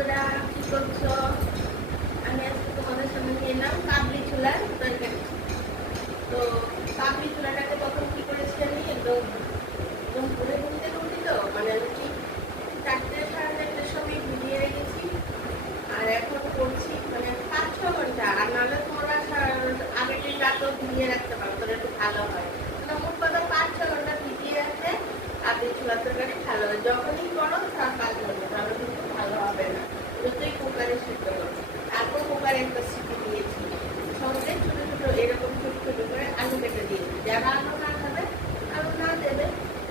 বন্ধুরা, কি করছো? আমি আজকে তোমাদের সামনে নিয়ে এলাম কাবলি ছোলার তরকারি। তো কাবলি ছোলাটাকে তখন কি করেছি আমি একদম একদম ঘুরে ঘুরতে ঘুরতে, তো মানে আমি ঠিক 4:30 সময় ভিজিয়ে রেখেছি। আর এখন করছি মানে 5-6 ঘন্টা, আর নাহলে তোমরা আগের দিন রাতেও ভিজিয়ে রাখতে পারো, তাহলে একটু ভালো হয়। মানে মোট কথা 5-6 ঘন্টা ভিজিয়ে রাখলে কাবলি ছোলার তরকারি ভালো হয়। যখনই করো তার 5 ঘন্টা, তাহলে কিন্তু ভালো হবে না। যতই কুকারে সিদ্ধ করো। তারপর কুকারে একটা সিটি দিয়েছি, সঙ্গে ছোট ছোট এরকম ছোট ছোট করে আলু কেটে দিয়েছি। যারা আলু না খাবে আলু না দেবে।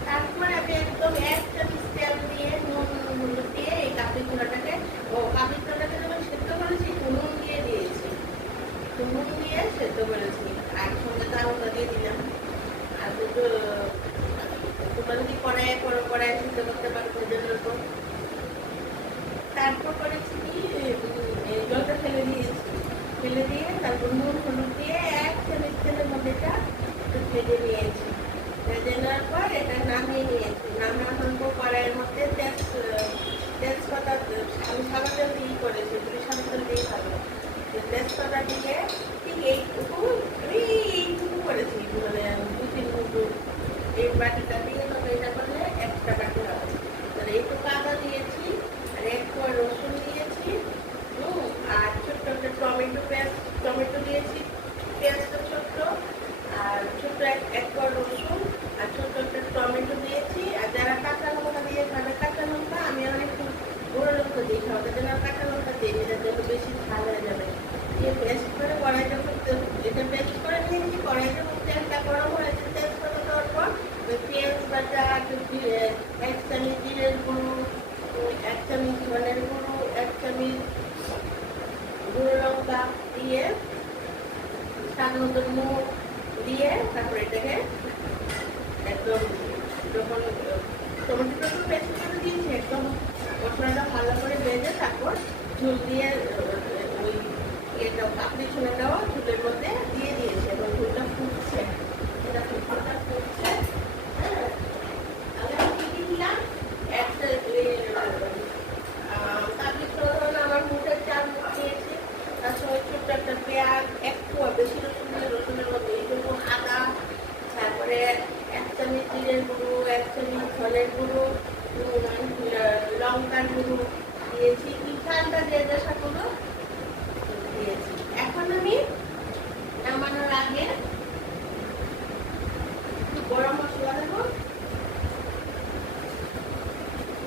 তারপরে আমি একদম 1 চামচ তেল দিয়ে নুন হলুদ দিয়ে এই কাবলি ছোলাটাকে যখন সেদ্ধ করেছি নুন দিয়ে দিয়েছি, নুন দিয়ে সেদ্ধ করেছি। আর সঙ্গে তারকা দিয়ে দিলাম। আর দুটো তোমরা যদি কড়াইয়ে করো, কড়াইয়ে সিদ্ধ করতে পারো ভেজের উপর। তারপর করেছি কি জলটা ফেলে দিয়েছি, ফেলে দিয়ে তারপর নুন হলুদ দিয়ে 1 চামচ তেলের মধ্যে এটা একটু ভেজে নিয়েছি। ভেজে নেওয়ার পর এটা নামিয়ে নিয়েছি। নামানোর পর কড়াইয়ের মধ্যে তেজপাতা, আমি সাদা তেল দিয়েই করেছি, তুমি সাদা তেল দিয়েই ভালো। তেজপাতা দিয়ে ঠিক এইটুকু করেছি, মানে 2-3 মুঠো। এই বাটিটা দিয়ে তবে এটা করলে একটা বাটি হবে। তাহলে এইটুকু আদা দিয়েছি, আর 1 কোয়া রসুন দিয়েছি, আর ছোট্ট একটা টমেটো দিয়েছি, পেঁয়াজটা ছোট্ট, আর ছোট্ট 1 কোয়া রসুন, আর ছোট্ট একটা টমেটো দিয়েছি। আর যারা কাঁচা লঙ্কা দিয়ে খাবে কাঁচা লঙ্কা, আমি আবার একটু গুঁড়ো লঙ্কা দিয়ে খাবো, তার জন্য কাঁচা লঙ্কা দিয়ে এটার জন্য বেশি ঝাল হয়ে যাবে। দিয়ে পেস্ট করে কড়াইটা এটা পেস্ট করে নিয়েছি। কড়াইটা তেলটা গরম হয়েছে, তেজপাতা দেওয়ার পর পেঁয়াজ বাটা, 1 চামচ জিরের গুঁড়ো, 1 চামচ ধনের গুঁড়ো, 1 চামচ গুঁড়ো লঙ্কা দিয়ে, স্বাদ মতো নুন দিয়ে, তারপরে এটাকে একদম যখন টমেটোটা তো পেস্ট করে দিয়েছি, একদম মশলাটা ভালো করে ভেজে তারপর ঝোল দিয়ে ওই কাবলি ছোলাটাও ঝোলের মধ্যে দিয়ে দিয়েছি। এবং ঝোলটা ফুটছে, এটা ফুটতে